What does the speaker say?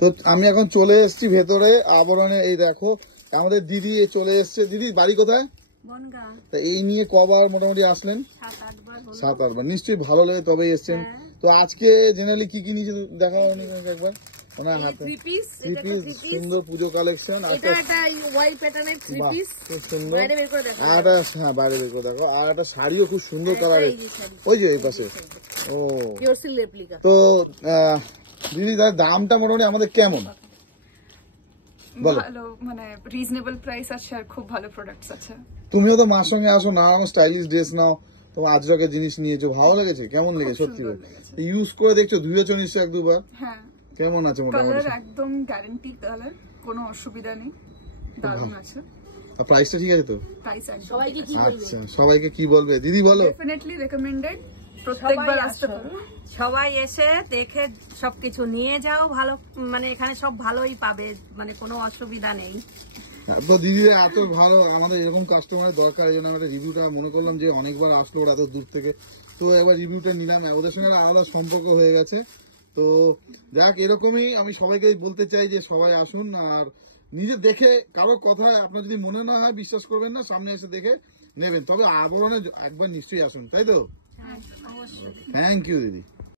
তো আমি এখন চলে এসেছি ভেতরে আবরণে। এই দেখো আমাদের দিদি চলে এসছে। দিদি বাড়ি কোথায়? বনগাঁ। তা এই নিয়ে কবার মোটামুটি আসলেন? 7-8 বার। নিশ্চয়ই ভালো লাগে তবেই এসছেন। তো আজকে জেনারেলি কি কি নিয়েছে দেখা একবার ওনার হাতে? থ্রি পিস সুন্দর পুজো কালেকশন। খুব সুন্দর। আর হ্যাঁ বাইরে বের করে দেখো। আর একটা শাড়িও খুব সুন্দর কালারের, ওই যে এই পাশে। ও তো দিদি তার দামটা মোটামুটি আমাদের কেমন বলো? ভালো, মানে রিজনেবল প্রাইস আছে আর খুব ভালো প্রোডাক্টস আছে। তুমিও তো মার সঙ্গে আসো, নানান স্টাইলিশ ড্রেস নাও, তোমার আজরকের জিনিস নিয়েছো, ভালো লেগেছে? কেমন লেগেছে সত্যি ইউজ করে দেখছো? ধুয়েছো নিশ্চয় 1-2 বার? হ্যাঁ। কেমন আছে মোটামুটি? কালার একদম গ্যারান্টি কালার, কোনো অসুবিধা নেই, দারুণ আছে। আর প্রাইসটা ঠিক আছে তো? প্রাইস সবাইকে কি বলবে? আচ্ছা সবাইকে কি বলবে দিদি বলো? ডেফিনেটলি রেকমেন্ডেড, প্রত্যেকবার আসতে পারো। সবাই এসে দেখে সবকিছু নিয়ে যাও, ভালো মানে এখানে সব ভালোই পাবে, মানে কোনো অসুবিধা নেই। তো দিদিরা এত ভালো, আমাদের এরকম কাস্টমারের দরকার, এই জন্য আমরা রিভিউটা মনে করলাম যে অনেকবার আসলো ওরা এত দূর থেকে, তো এবার রিভিউটা নিলাম। ওদের সঙ্গে আলাদা সম্পর্ক হয়ে গেছে। তো যাক, এরকমই আমি সবাইকে বলতে চাই যে সবাই আসুন, আর নিজে দেখে কারো কথা আপনার যদি মনে না হয় বিশ্বাস করবেন না, সামনে এসে দেখে নেবেন। তবে আবরণে একবার নিশ্চয়ই আসুন, তাই তো? থ্যাংক ইউ দিদি।